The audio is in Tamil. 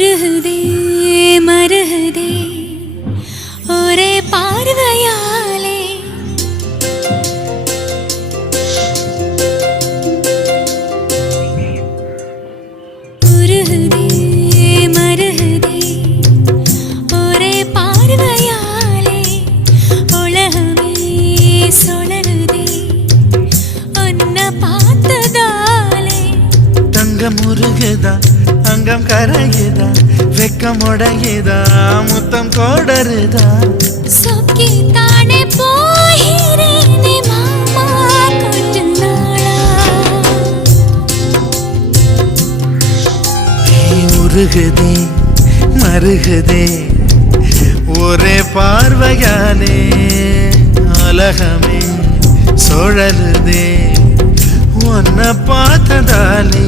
உருகுதே மருகுதே ஒரே பார்வையாலே உருகுதே மருகுதே ஒரே பார்வையாலே உலகமே சுழலுதே உன்னை பார்த்ததாலே தங்கம் உருகுதா அங்கம் கரையுதா வெக்கம் உடையுதா முத்தம் கோடருதா சொக்கி தானே போகிறேனே மாமா கொஞ்ச நாளா உருகுதே மருகுதே ஒரே பார்வையாலே உலகமே சுழலுதே உன்னை பார்த்ததாலே